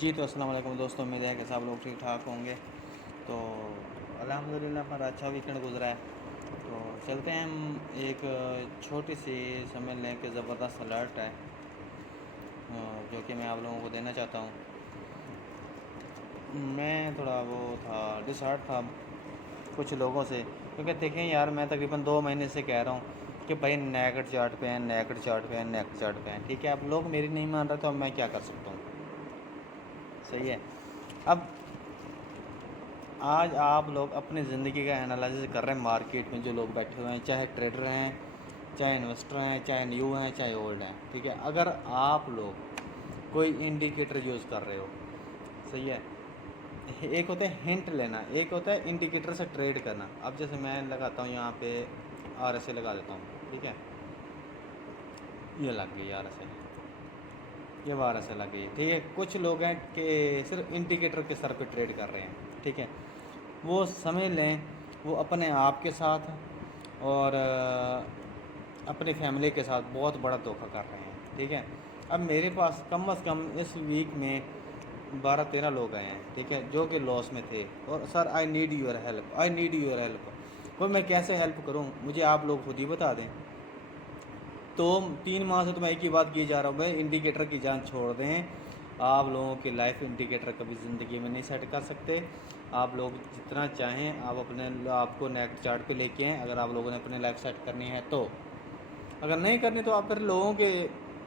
جی تو السلام علیکم دوستوں، امید ہے کہ سب لوگ ٹھیک ٹھاک ہوں گے۔ تو الحمدللہ ہمارا اچھا ویکنڈ گزرا ہے۔ تو چلتے ہیں ہم ایک چھوٹی سی سمجھ لیں کہ زبردست الرٹ ہے جو کہ میں آپ لوگوں کو دینا چاہتا ہوں۔ میں تھوڑا وہ تھا ڈس ہارٹ تھا کچھ لوگوں سے، کیونکہ دیکھیں یار میں تقریباً 2 مہینے سے کہہ رہا ہوں کہ بھائی نیکڈ چارٹ پہ نیکڈ چارٹ پہ نیکڈ چارٹ پہ ٹھیک ہے، اب لوگ میری نہیں مان رہے تو اب میں کیا کر سکتا ہوں، صحیح ہے۔ اب آج آپ لوگ اپنی زندگی کا انالائسس کر رہے ہیں مارکیٹ میں جو لوگ بیٹھے ہوئے ہیں، چاہے ٹریڈر ہیں، چاہے انویسٹر ہیں، چاہے نیو ہیں، چاہے اولڈ ہیں، ٹھیک ہے۔ اگر آپ لوگ کوئی انڈیکیٹر یوز کر رہے ہو، صحیح ہے، ایک ہوتا ہے ہنٹ لینا، ایک ہوتا ہے انڈیکیٹر سے ٹریڈ کرنا۔ اب جیسے میں لگاتا ہوں یہاں پہ آر ایس اے لگا دیتا ہوں، ٹھیک ہے، یہ لگ گئی آر ایس اے، یہ آر ایس اے لگ گئی، ٹھیک ہے۔ کچھ لوگ ہیں کہ صرف انڈیکیٹر کے سر پہ ٹریڈ کر رہے ہیں، ٹھیک ہے، وہ سمجھ لیں وہ اپنے آپ کے ساتھ اور اپنی فیملی کے ساتھ بہت بڑا دھوکہ کر رہے ہیں، ٹھیک ہے۔ اب میرے پاس کم از کم اس ویک میں 12-13 لوگ آئے ہیں، ٹھیک ہے، جو کہ لاس میں تھے، اور sir I need your help, I need your help, تو میں کیسے ہیلپ کروں، مجھے آپ لوگ خود ہی بتا دیں۔ تو 3 ماہ سے تو میں ایک ہی بات کی جا رہا ہوں بھائی انڈیکیٹر کی جان چھوڑ دیں۔ آپ لوگوں کی لائف انڈیکیٹر کبھی زندگی میں نہیں سیٹ کر سکتے۔ آپ لوگ جتنا چاہیں آپ کو نیکڈ چارٹ پہ لے کے آئیں اگر آپ لوگوں نے اپنی لائف سیٹ کرنی ہے تو، اگر نہیں کرنی تو آپ پھر لوگوں کے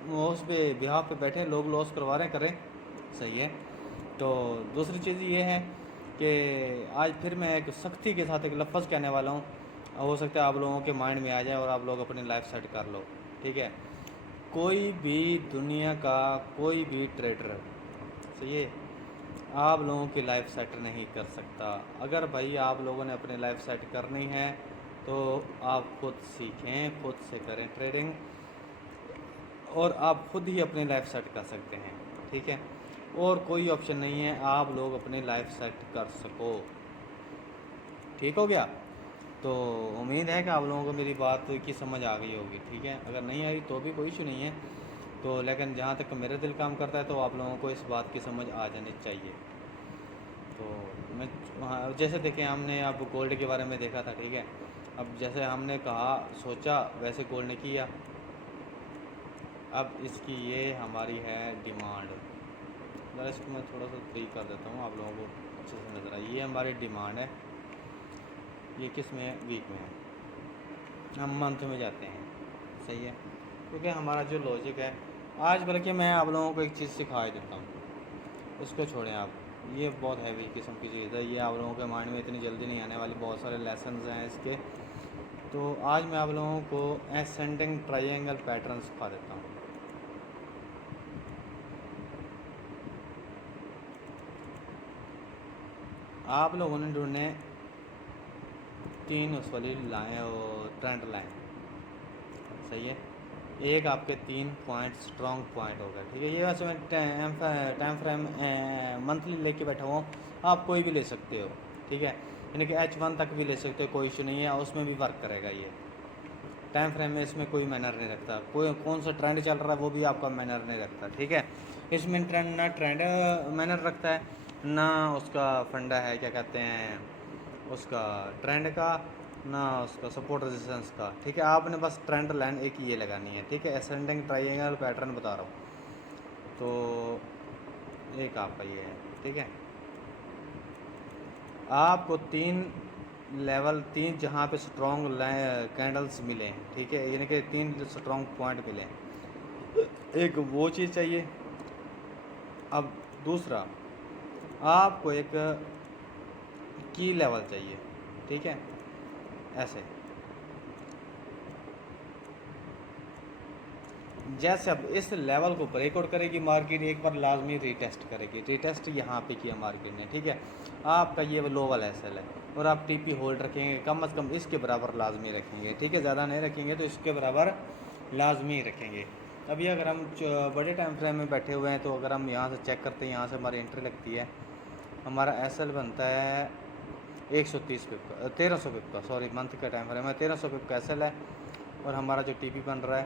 اس پہ بہاف پہ بیٹھیں، لوگ لاس کروا رہے ہیں کریں، صحیح ہے۔ تو دوسری چیز یہ ہے کہ آج پھر میں ایک سختی کے ساتھ ایک لفظ کہنے والا ہوں، ہو سکتا ہے آپ لوگوں کے مائنڈ میں آ جائے اور آپ لوگ اپنی لائف سیٹ کر لو، ٹھیک ہے۔ کوئی بھی دنیا کا کوئی بھی ٹریڈر، صحیح ہے، آپ لوگوں کی لائف سیٹ نہیں کر سکتا۔ اگر بھائی آپ لوگوں نے اپنی لائف سیٹ کرنی ہے تو آپ خود سیکھیں، خود سے کریں ٹریڈنگ، اور آپ خود ہی اپنی لائف سیٹ کر سکتے ہیں، ٹھیک ہے۔ اور کوئی آپشن نہیں ہے آپ لوگ اپنی لائف سیٹ کر سکو، ٹھیک ہو گیا۔ تو امید ہے کہ آپ لوگوں کو میری بات کی سمجھ آ گئی ہوگی، ٹھیک ہے، اگر نہیں آئی تو بھی کوئی ایشو نہیں ہے، تو لیکن جہاں تک میرا دل کام کرتا ہے تو آپ لوگوں کو اس بات کی سمجھ آ جانی چاہیے۔ تو میں جیسے دیکھیں ہم نے اب گولڈ کے بارے میں دیکھا تھا، ٹھیک ہے، اب جیسے ہم نے کہا سوچا ویسے گولڈ نے کیا، اب اس کی یہ ہماری ہے ڈیمانڈ، ذرا اس کو میں تھوڑا سا فری کر دیتا ہوں آپ لوگوں کو اچھے سے نظر آئے، یہ ہماری ڈیمانڈ ہے، یہ کس میں ہے، ویک میں ہے، ہم منتھ میں جاتے ہیں، صحیح ہے، کیونکہ ہمارا جو لاجک ہے آج، بلکہ میں آپ لوگوں کو ایک چیز سکھا دیتا ہوں، اس کو چھوڑیں آپ، یہ بہت ہیوی قسم کی چیز ہے، یہ آپ لوگوں کے مائنڈ میں اتنی جلدی نہیں آنے والی، بہت سارے لیسنز ہیں اس کے۔ تو آج میں آپ لوگوں کو اسینڈنگ ٹرائینگل پیٹرن سکھا دیتا ہوں۔ آپ لوگوں نے ڈھونڈنے 3 اس والی لائن، ٹرینڈ لائن، صحیح ہے، ایک آپ کے 3 پوائنٹ اسٹرانگ پوائنٹ ہو گئے، ٹھیک ہے۔ یہ ویسے میں ٹائم فریم منتھلی لے کے بیٹھا ہوں، آپ کوئی بھی لے سکتے ہو، ٹھیک ہے، یعنی کہ H1 تک بھی لے سکتے ہو، کوئی ایشو نہیں ہے، اس میں بھی ورک کرے گا یہ ٹائم فریم میں، اس میں کوئی مینر نہیں رکھتا، کوئی کون سا ٹرینڈ چل رہا ہے وہ بھی آپ کا مینر نہیں رکھتا، ٹھیک ہے۔ اس میں نہ ٹرینڈ مینر رکھتا ہے، نہ اس کا فنڈا ہے کیا کہتے ہیں اس کا ٹرینڈ کا، نہ اس کا سپورٹ ریزسٹنس کا، ٹھیک ہے۔ آپ نے بس ٹرینڈ لائن ایک یہ لگانی ہے، ٹھیک ہے، اسینڈنگ ٹرائینگل پیٹرن بتا رہا ہوں، تو ایک آپ کا یہ ہے، ٹھیک ہے۔ آپ کو 3 لیول، 3 جہاں پہ سٹرونگ کینڈلز ملیں، ٹھیک ہے، یعنی کہ 3 سٹرونگ پوائنٹ ملیں، ایک وہ چیز چاہیے۔ اب دوسرا آپ کو ایک کی لیول چاہیے، ٹھیک ہے، ایسے جیسے اب اس لیول کو بریک آؤٹ کرے گی مارکیٹ، ایک بار لازمی ری ٹیسٹ کرے گی، ری ٹیسٹ یہاں پہ کیا مارکیٹ نے، ٹھیک ہے، آپ کا یہ لو والا ایس ایل ہے، اور آپ ٹی پی ہولڈ رکھیں گے کم از کم اس کے برابر لازمی رکھیں گے، ٹھیک ہے، زیادہ نہیں رکھیں گے تو اس کے برابر لازمی رکھیں گے۔ ابھی اگر ہم بڑے ٹائم فریم میں بیٹھے ہوئے ہیں تو اگر ہم یہاں سے چیک کرتے ہیں، یہاں سے ہماری انٹری لگتی ہے، ہمارا ایس ایل بنتا ہے 130 پپ کا، 1300 پپ کا، سوری منتھ کا ٹائم فریم ہے، 1300 پپ کا ایس ایل ہے، اور ہمارا جو ٹی پی بن رہا ہے